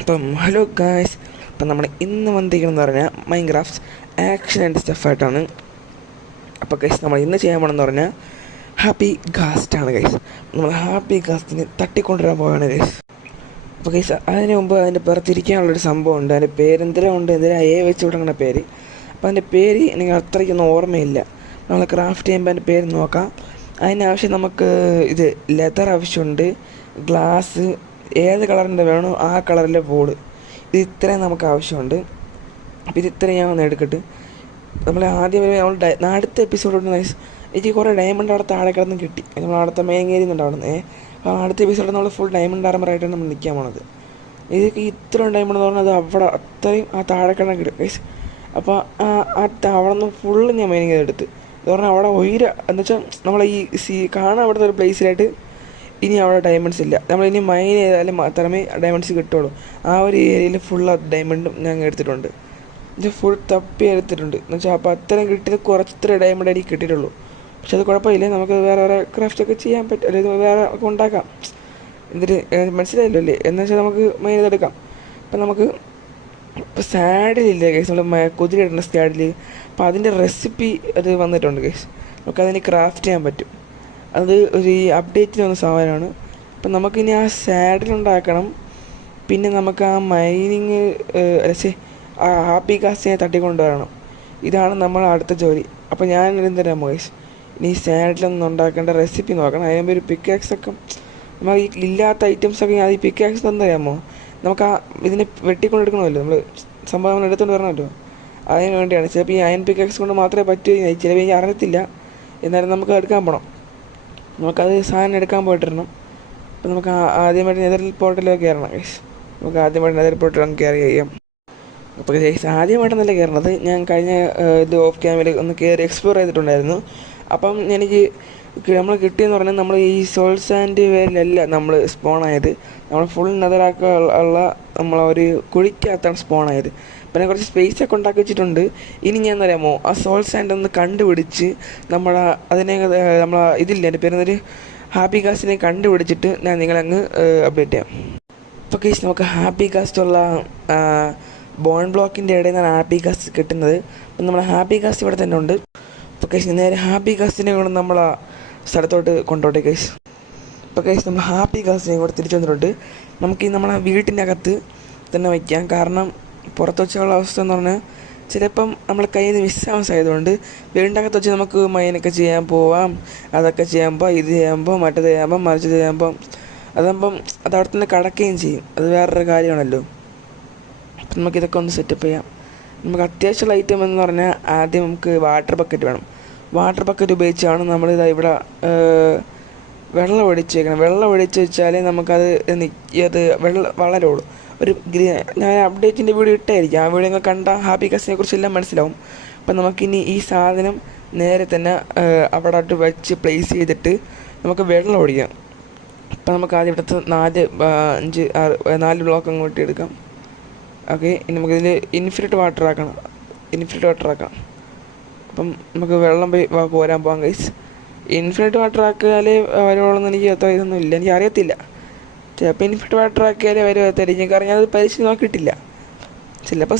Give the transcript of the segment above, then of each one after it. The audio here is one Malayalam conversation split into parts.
അപ്പം ഹലോ ഗായ്സ്, അപ്പം നമ്മൾ ഇന്ന് വന്നിരിക്കണമെന്ന് പറഞ്ഞാൽ മൈൻക്രാഫ്റ്റ് ആക്ഷൻ ആൻഡ് സ്റ്റഫായിട്ടാണ്. അപ്പോൾ ഗൈസ് നമ്മൾ ഇന്ന് ചെയ്യാൻ പോകണമെന്ന് പറഞ്ഞാൽ ഹാപ്പി ഗാസ്റ്റാണ് ഗൈസ്. നമ്മൾ ഹാപ്പി ഗാസ്റ്റിന് തട്ടിക്കൊണ്ടുവരാൻ പോവുകയാണ് ഗൈസ്. അപ്പോൾ ഗൈസ് അതിന് മുമ്പ് അതിൻ്റെ പുറത്തിരിക്കാനുള്ളൊരു സംഭവം ഉണ്ട്. അതിൻ്റെ പേരെന്തിനും ഉണ്ട്, എന്തിനാ വെച്ച് തുടങ്ങുന്ന പേര്. അപ്പോൾ അതിൻ്റെ പേര് എനിക്ക് അത്രയ്ക്കൊന്നും ഓർമ്മയില്ല. നമ്മൾ ക്രാഫ്റ്റ് ചെയ്യുമ്പോൾ അതിൻ്റെ പേര് നോക്കാം. അതിനാവശ്യം നമുക്ക് ഇത് ലെതർ ആവശ്യമുണ്ട്, ഗ്ലാസ്, ഏത് കളറിൻ്റെ വേണോ ആ കളറിലെ ബോർഡ്. ഇത് ഇത്രയും നമുക്ക് ആവശ്യമുണ്ട്. അപ്പോൾ ഇത് ഇത്രയും ഞാൻ ഒന്ന് എടുക്കട്ടെ. നമ്മൾ ആദ്യം നമ്മൾ അടുത്ത എപ്പിസോഡ് നൈസ് എനിക്ക് കുറേ ഡയമണ്ട് അവിടെ താഴെ കിടന്ന് കിട്ടി. നമ്മൾ അവിടുത്തെ മേങ്ങേരിന്നുണ്ട് അവിടെ നിന്ന്. അപ്പോൾ അടുത്ത എപ്പിസോഡിൽ നമ്മൾ ഫുൾ ഡയമണ്ട് ആർമറായിട്ടാണ് നമ്മൾ നിൽക്കാൻ പോണത്. ഇത് ഇത്രയും ഡയമണ്ട് എന്ന് പറഞ്ഞാൽ അത് അവിടെ അത്രയും ആ താഴെ കിടന്ന് കിട്ടും ഗൈസ്. അപ്പോൾ അവിടെ നിന്ന് ഫുള്ള് ഞാൻ മൈനിങ് ചെയ്തെടുത്ത്. എന്ന് പറഞ്ഞാൽ അവിടെ എന്ന് വെച്ചാൽ നമ്മളെ ഈ കാണാൻ അവിടുത്തെ ഒരു പ്ലേസിലായിട്ട് ഇനി അവിടെ ഡയമണ്ട്സ് ഇല്ല. നമ്മളിനി മൈൻ ചെയ്താലും മാത്രമേ ഡയമണ്ട്സ് കിട്ടുള്ളൂ. ആ ഒരു ഏരിയയിൽ ഫുൾ ഡയമണ്ടും ഞാൻ എടുത്തിട്ടുണ്ട്. ഇത് ഫുൾ തപ്പി എടുത്തിട്ടുണ്ട് എന്ന് വെച്ചാൽ. അപ്പോൾ അത്രയും കിട്ടിയത് കുറച്ച് ഡയമണ്ട് എനിക്ക് കിട്ടിയിട്ടുള്ളൂ. പക്ഷെ അത് കുഴപ്പമില്ല, നമുക്ക് വേറെ ക്രാഫ്റ്റൊക്കെ ചെയ്യാൻ പറ്റും, അല്ലെങ്കിൽ വേറെ ഒക്കെ ഉണ്ടാക്കാം. എന്നിട്ട് മനസ്സിലായല്ലോ അല്ലേ? എന്ന് വെച്ചാൽ നമുക്ക് മൈൻ ചെയ്തെടുക്കാം. അപ്പം നമുക്ക് ഇപ്പോൾ സാഡിലില്ല ഗൈസ്, നമ്മൾ കുതിര ഇടുന്ന സാഡിൽ. അപ്പോൾ അതിൻ്റെ റെസിപ്പി അത് വന്നിട്ടുണ്ട് ഗൈസ്. നമുക്കതിന് ക്രാഫ്റ്റ് ചെയ്യാൻ പറ്റും. അത് ഒരു അപ്ഡേറ്റിന് വന്ന സാധനമാണ്. അപ്പം നമുക്കിനി ആ സാഡിലുണ്ടാക്കണം. പിന്നെ നമുക്ക് ആ മൈനിങ് ആ ഹാപ്പി കാസ്റ്റിനെ തട്ടിക്കൊണ്ടുവരണം. ഇതാണ് നമ്മൾ അടുത്ത ജോലി. അപ്പോൾ ഞാൻ എന്തുതരാമോ ഗൈസ്, ഇനി സാഡിലൊന്നും ഉണ്ടാക്കേണ്ട റെസിപ്പി നോക്കണം. അതിനുമ്പോൾ ഒരു പിക്കാക്സൊക്കെ നമുക്ക് ഈ ഇല്ലാത്ത ഐറ്റംസൊക്കെ അത് ഈ പിക്കാക്സ് തന്നറിയാമോ, നമുക്ക് ആ ഇതിനെ വെട്ടിക്കൊണ്ടെടുക്കണമല്ലോ, നമ്മൾ സംഭവം എടുത്തുകൊണ്ട് വരണമല്ലോ. അതിന് വേണ്ടിയാണ്. ചിലപ്പോൾ ഈ അയൺ പിക്കാക്സ് കൊണ്ട് മാത്രമേ പറ്റൂ, ചിലപ്പോൾ എനിക്ക് അറിയത്തില്ല. എന്നാലും നമുക്ക് എടുക്കാൻ പോകണം. നമുക്കത് സാധനം എടുക്കാൻ പോയിട്ടിരണം. അപ്പോൾ നമുക്ക് ആദ്യമായിട്ട് നെതർ പോർട്ടലൊക്കെ കയറണം ഗൈസ്. നമുക്ക് ആദ്യമായിട്ട് നെതർ പോർട്ടലൊക്കെ കയറി ചെയ്യാം. അപ്പോൾ ഗൈസ് ആദ്യമായിട്ടൊന്നല്ല കയറണത്, ഞാൻ കഴിഞ്ഞ ഇത് ഓഫ് ക്യാമിൽ ഒന്ന് കയറി എക്സ്പ്ലോർ ചെയ്തിട്ടുണ്ടായിരുന്നു. അപ്പം എനിക്ക് നമ്മൾ കിട്ടിയെന്ന് പറഞ്ഞാൽ നമ്മൾ ഈ സോൾ സാൻഡ് വേരിലല്ല നമ്മൾ സ്പോണായത്. നമ്മൾ ഫുൾ നെതറാക്കാനുള്ള നമ്മളൊരു കുഴിക്കകത്താണ് സ്പോണായത്. പിന്നെ കുറച്ച് സ്പേസൊക്കെ ഉണ്ടാക്കി വെച്ചിട്ടുണ്ട്. ഇനി ഞാൻ അറിയാമോ, ആ സോൾ സാൻഡ് ഒന്ന് കണ്ടുപിടിച്ച് അതിനെ ഇതില്ല എൻ്റെ പേരെന്നൊരു ഹാപ്പി കാസ്റ്റിനെ കണ്ടുപിടിച്ചിട്ട് ഞാൻ നിങ്ങളങ്ങ് അപ്ഡേറ്റ് ചെയ്യാം. അപ്പോൾ കേസ് നമുക്ക് ഹാപ്പി കാസ്റ്റുള്ള ബോൺ ബ്ലോക്കിൻ്റെ ഇടയിൽ നിന്നാണ് ഹാപ്പി കാസ്റ്റ് കിട്ടുന്നത്. അപ്പം നമ്മുടെ ഹാപ്പി കാസ്റ്റ് ഇവിടെ തന്നെ ഉണ്ട്. അപ്പോൾ കേസ് നേരെ ഹാപ്പി കാസ്റ്റിനെ കൊണ്ട് നമ്മൾ ആ സ്ഥലത്തോട്ട് കൊണ്ടോട്ടെ കേസ്. അപ്പോൾ കേസ് നമ്മൾ ഹാപ്പി കാസ്റ്റിനെ കൂടെ തിരിച്ചു വന്നിട്ടുണ്ട്. നമുക്ക് ഈ നമ്മളെ വീട്ടിൻ്റെ അകത്ത് തന്നെ വയ്ക്കാം. കാരണം പുറത്ത് വെച്ചുള്ള അവസ്ഥ എന്ന് പറഞ്ഞാൽ ചിലപ്പം നമ്മൾ കയ്യിൽ നിന്ന് മിസ്സാവാസായതുകൊണ്ട് വീടിൻ്റെ അകത്ത് വെച്ച് നമുക്ക് മൈനൊക്കെ ചെയ്യാൻ പോവാം. അതൊക്കെ ചെയ്യുമ്പോൾ ഇത് ചെയ്യുമ്പോൾ മറ്റത് ചെയ്യുമ്പോൾ മറിച്ച് ചെയ്യുമ്പം അതാകുമ്പം അത് അവിടെ തന്നെ കിടക്കുകയും ചെയ്യും. അത് വേറൊരു കാര്യമാണല്ലോ. അപ്പം നമുക്കിതൊക്കെ ഒന്ന് സെറ്റപ്പ് ചെയ്യാം. നമുക്ക് അത്യാവശ്യമുള്ള ഐറ്റം എന്ന് പറഞ്ഞാൽ ആദ്യം നമുക്ക് വാട്ടർ ബക്കറ്റ് വേണം. വാട്ടർ ബക്കറ്റ് ഉപയോഗിച്ചാണ് നമ്മളിതാ ഇവിടെ വെള്ളം ഒഴിച്ച് വെക്കണം. വെള്ളം ഒഴിച്ച് വെച്ചാലേ നമുക്കത് വളരുള്ളൂ. ഞാൻ അപ്ഡേറ്റിൻ്റെ വീഡിയോ ഇട്ടായിരിക്കും. ആ വീഡിയോ നിങ്ങൾ കണ്ട ഹാപ്പി കാസ്റ്റിനെ കുറിച്ചെല്ലാം മനസ്സിലാവും. അപ്പം നമുക്കിനി ഈ സാധനം നേരെ തന്നെ അവിടെ വെച്ച് പ്ലേസ് ചെയ്തിട്ട് നമുക്ക് വെള്ളം ഒഴിക്കാം. അപ്പം നമുക്ക് ആദ്യം ഇവിടുത്തെ 4 ബ്ലോക്ക് അങ്ങോട്ട് എടുക്കാം. ഓക്കെ, ഇനി നമുക്കിതിൽ ഇൻഫിനിറ്റ് വാട്ടർ ആക്കാം. അപ്പം നമുക്ക് വെള്ളം പോരാൻ പോകാം ഗൈസ്. ഇൻഫിനിറ്റ് വാട്ടർ ആക്കിയാലേ വരുവോളെന്ന് എനിക്ക് അത്ര ഇതൊന്നും ഇല്ല, എനിക്ക് അറിയത്തില്ല. ചിലപ്പോൾ ഇൻഫിനിറ്റ് വാട്ടർ ആക്കിയാലേ വരുമായിരിക്കും. കാരണം ഞാനത് പരിശീലനം നോക്കിയിട്ടില്ല. ചിലപ്പോൾ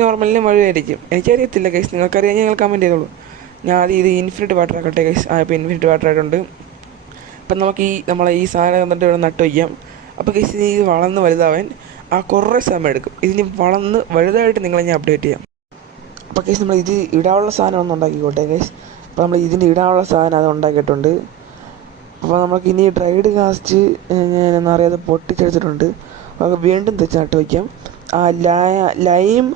നോർമലിന് മഴയായിരിക്കും, എനിക്കറിയത്തില്ല ഗൈസ്. നിങ്ങൾക്കറിയാം, നിങ്ങൾ കമൻറ്റ് ചെയ്തോളൂ. ഞാൻ ആദ്യം ഇത് ഇൻഫിനിറ്റ് വാട്ടർ ആക്കട്ടെ ഗൈസ്. ഇപ്പോൾ ഇൻഫിനിറ്റ് വാട്ടർ ആയിട്ടുണ്ട്. അപ്പം നമുക്ക് നമ്മളെ ഈ സാധനം എന്നിട്ട് ഇവിടെ നട്ട് വയ്ക്കാം. അപ്പോൾ ഗൈസ് ഇനി ഇത് വളർന്ന് വലുതാവാൻ കുറേ സമയം എടുക്കും. ഇതിന് വളർന്ന് വലുതായിട്ട് നിങ്ങളെ ഞാൻ അപ്ഡേറ്റ് ചെയ്യാം. അപ്പോൾ ഗൈസ് നമ്മൾ ഇത് ഇടാനുള്ള സാധനം ഒന്ന് ഉണ്ടാക്കിക്കോട്ടെ ഗൈസ്. അപ്പോൾ നമ്മൾ ഇതിന് ഇടാനുള്ള സാധനം അത് ഉണ്ടാക്കിയിട്ടുണ്ട്. അപ്പോൾ നമുക്കിനി ഡ്രൈഡ് കാസ്റ്റ് ഞാൻ എന്നറിയാതെ പൊട്ടിച്ചെടുത്തിട്ടുണ്ട്. അപ്പോൾ വീണ്ടും തെച്ച് നട്ട് വയ്ക്കാം. ലൈം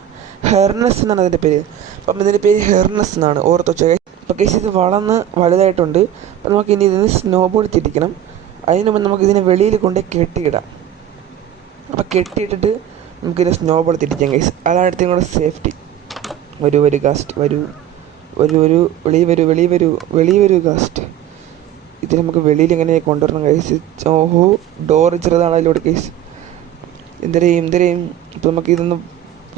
ഹെർണസ് എന്നാണ് അതിൻ്റെ പേര്. അപ്പം ഇതിൻ്റെ പേര് ഹെർണസ് എന്നാണ്, ഓർത്ത് വെച്ചാൽ. അപ്പോൾ കേസ് ഇത് വളർന്ന് വലുതായിട്ടുണ്ട്. അപ്പോൾ നമുക്കിനി ഇതിന് സ്നോബോൾ തിരിക്കണം. അതിന് മുമ്പ് നമുക്കിതിനെ വെളിയിൽ കൊണ്ട് കെട്ടിയിടാം. അപ്പോൾ കെട്ടിയിട്ടിട്ട് നമുക്കിതിനെ സ്നോബോൾ തിരിക്കാം ഗൈസ്. അതാണ് അടുത്തും കൂടെ സേഫ്റ്റി. വരൂ കാസ്റ്റ്, വെളി വരൂ കാസ്റ്റ്. ഇത് നമുക്ക് വെളിയിൽ എങ്ങനെ കൊണ്ടുവരണം ഗൈസ്. ഓഹോ, ഡോർ ചെറുതാണ് അതിലൂടെ ഗൈസ്. എന്തരെയും ഇപ്പോൾ നമുക്ക് ഇതൊന്ന്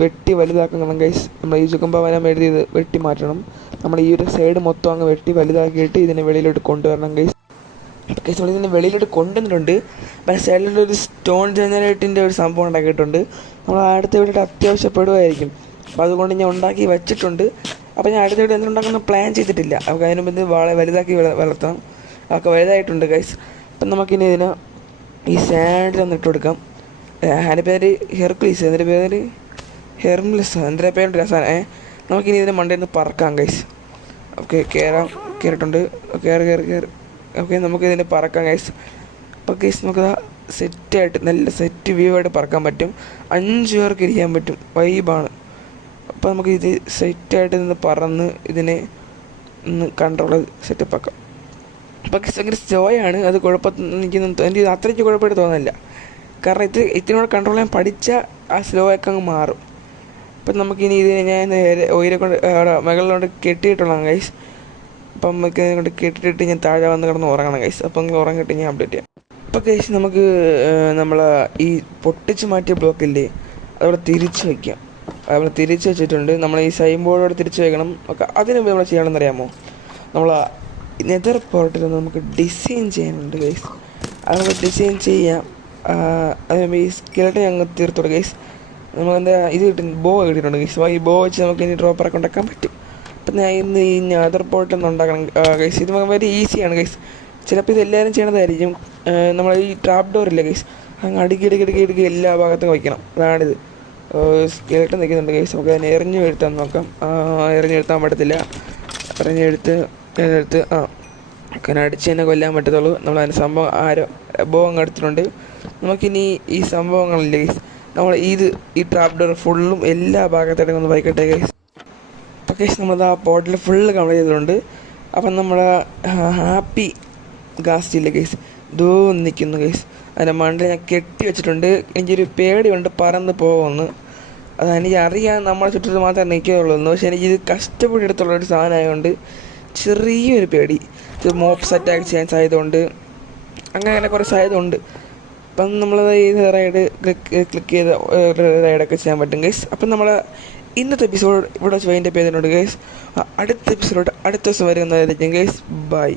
വെട്ടി വലുതാക്കണം ഗൈസ്. നമ്മൾ ഈ ചുക്കമ്പവനം എഴുതിയത് വെട്ടി മാറ്റണം. നമ്മൾ ഈ ഒരു സൈഡ് മൊത്തം അങ്ങ് വെട്ടി വലുതാക്കിയിട്ട് ഇതിനെ വെളിയിലോട്ട് കൊണ്ടുവരണം ഗൈസ്. കേസ് നമ്മളിതിനെ വെളിയിലോട്ട് കൊണ്ടുവന്നിട്ടുണ്ട്. പിന്നെ സൈഡിലൊരു സ്റ്റോൺ ജനറേറ്റിൻ്റെ ഒരു സംഭവം ഉണ്ടാക്കിയിട്ടുണ്ട്. നമ്മൾ അടുത്ത വീട്ടിൽ അത്യാവശ്യപ്പെടുമായിരിക്കും. അപ്പോൾ അതുകൊണ്ട് ഞാൻ ഉണ്ടാക്കി വെച്ചിട്ടുണ്ട്. അപ്പോൾ ഞാൻ അടുത്ത വീട്ടിൽ എന്തുണ്ടാക്കുന്ന പ്ലാൻ ചെയ്തിട്ടില്ല. അപ്പോൾ അതിന് മുമ്പ് വലുതാക്കി വളർത്താം. അതൊക്കെ വലുതായിട്ടുണ്ട് ഗൈസ്. അപ്പം നമുക്കിനി ഇതിന് ഈ സാൻഡിലൊന്ന് ഇട്ട് കൊടുക്കാം. അതിൻ്റെ പേര് ഹെർക്കുലീസ്, അതിൻ്റെ പേര് ഹെർമിലസ്, അതിൻ്റെ പേരുണ്ട് രസമാണ്. നമുക്കിനി ഇതിന് മണ്ടയിൽ നിന്ന് പറക്കാം ഗൈസ്. ഓക്കെ കയറിയിട്ടുണ്ട്. കയറി ഓക്കെ നമുക്കിതിന് പറക്കാം ഗൈസ്. അപ്പോൾ ഗൈസ് നമുക്കത് സെറ്റായിട്ട് നല്ല സെറ്റ് വ്യൂ ആയിട്ട് പറക്കാൻ പറ്റും. 5 പേർക്ക് ഇരിക്കാൻ പറ്റും. വൈബാണ്. അപ്പോൾ നമുക്ക് ഇത് സെറ്റായിട്ട് നിന്ന് പറന്ന് ഇതിനെ ഒന്ന് കൺട്രോൾ സെറ്റപ്പ് ആക്കാം. അപ്പോൾ ഭയങ്കര സ്ലോയാണ്. അത് എനിക്ക് അത്രയ്ക്ക് കുഴപ്പമായിട്ട് തോന്നുന്നില്ല. കാരണം ഇതിനോട് കൺട്രോൾ ചെയ്യാൻ പഠിച്ചാൽ ആ സ്ലോ ഒക്കെ അങ്ങ് മാറും. അപ്പം നമുക്കിനി ഇതിനെ ഞാൻ ഓയിലെ കൊണ്ട് മുകളിലോട്ട് കെട്ടിയിട്ടുള്ളതാണ് ഗൈസ്. അപ്പം നമുക്ക് ഇതിനെ കൊണ്ട് കെട്ടിയിട്ട് ഞാൻ താഴെ വന്ന് കിടന്ന് ഉറങ്ങണം ഗൈസ്. അപ്പം നിങ്ങൾ ഉറങ്ങിയിട്ട് ഞാൻ അപ്ഡേറ്റ് ചെയ്യാം. അപ്പോൾ ഗൈസ് നമുക്ക് നമ്മൾ ഈ പൊട്ടിച്ച് മാറ്റിയ ബ്ലോക്കില്ലേ അതവിടെ തിരിച്ച് വയ്ക്കാം. നമ്മൾ തിരിച്ച് വെച്ചിട്ടുണ്ട്. നമ്മൾ ഈ സൈൻ ബോർഡോടെ തിരിച്ച് വയ്ക്കണം. ഒക്കെ അതിന് നമ്മൾ ചെയ്യണമെന്ന് അറിയാമോ? നമ്മൾ നെതർ പോർട്ടിൽ നമുക്ക് ഡിസൈൻ ചെയ്യാനുണ്ട് ഗൈസ്. അത് നമുക്ക് ഡിസൈൻ ചെയ്യാം. അത് ഈ സ്കെലട്ടൺ ഞങ്ങൾ തീർത്തോളൂ ഗൈസ്. നമ്മളെന്താ ഇത് ബോ കിട്ടിയിട്ടുണ്ട് ഗൈസ്. ഈ ബോ വെച്ച് നമുക്ക് ഇനി ഡ്രോപ്പറൊക്കെ ഉണ്ടാക്കാൻ പറ്റും. അപ്പം ഞാൻ ഇന്ന് ഈ നെതർ പോർട്ടൊന്ന് ഉണ്ടാക്കണം ഗൈസ്. ഇത് നമുക്ക് വളരെ ഈസിയാണ് ഗൈസ്. ചിലപ്പോൾ ഇത് എല്ലാവരും ചെയ്യണതായിരിക്കും. നമ്മൾ ഈ ട്രാപ്പ് ഡോറില്ല ഗൈസ്, അങ്ങ് അടുക്കി എല്ലാ ഭാഗത്തും വയ്ക്കണം. അതാണിത്. സ്കെലട്ടൺ നിൽക്കുന്നുണ്ട് ഗൈസ്. നമുക്ക് അതിനെ എറിഞ്ഞു വീഴ്ത്താൻ നോക്കാം. എറിഞ്ഞെഴുത്താൻ പറ്റത്തില്ല. എറിഞ്ഞെടുത്ത് അങ്ങനെ അടിച്ച് തന്നെ കൊല്ലാൻ പറ്റത്തുള്ളൂ. നമ്മളതിന് സംഭവം ബോ അങ്ങ് എടുത്തിട്ടുണ്ട്. നമുക്കിനി ഈ സംഭവങ്ങളില്ലേ ഗൈസ്, നമ്മൾ ഈ ട്രാപ്പ് ഡോർ ഫുള്ളും എല്ലാ ഭാഗത്തായിട്ടും ഒന്ന് വയ്ക്കട്ടെ ഗൈസ്. അപ്പോൾ ഗൈസ് നമ്മളത് ആ പോർട്ടിൽ ഫുള്ള് കംപ്ലീറ്റ് ചെയ്തിട്ടുണ്ട്. അപ്പം നമ്മൾ ഹാപ്പി ഗാസ്റ്റില്ലേ ഗൈസ്, ദൂ നിൽക്കുന്നു ഗൈസ്. അതിൻ്റെ മണ്ടിൽ ഞാൻ കെട്ടി വെച്ചിട്ടുണ്ട്. എനിക്കൊരു പേടിയുണ്ട് പറന്ന് പോകുമെന്ന്. അതെനിക്ക് അറിയാം നമ്മളെ ചുറ്റത്ത് മാത്രമേ നിൽക്കുകയുള്ളൂ എന്ന്. പക്ഷേ എനിക്കിത് കഷ്ടപ്പെട്ടെടുത്തുള്ളൊരു സാധനമായതുകൊണ്ട് ചെറിയൊരു പേടി. ഇത് മോപ്സ് അറ്റാക്ക് ചെയ്യാൻ സാധ്യതയുണ്ട്. അങ്ങനെ കുറേ സാധ്യതയുണ്ട്. അപ്പം നമ്മളത് ഇത് റൈഡ് ക്ലിക്ക് ചെയ്ത് റൈഡൊക്കെ ചെയ്യാൻ പറ്റും ഗൈസ്. അപ്പം നമ്മൾ ഇന്നത്തെ എപ്പിസോഡ് ഇവിടെ വൈൻഡപ്പ് ചെയ്തിട്ടുണ്ട് ഗൈസ്. അടുത്ത എപ്പിസോഡ് അടുത്ത ദിവസം വരുന്നതായിരിക്കും ഗൈസ്. ബൈ.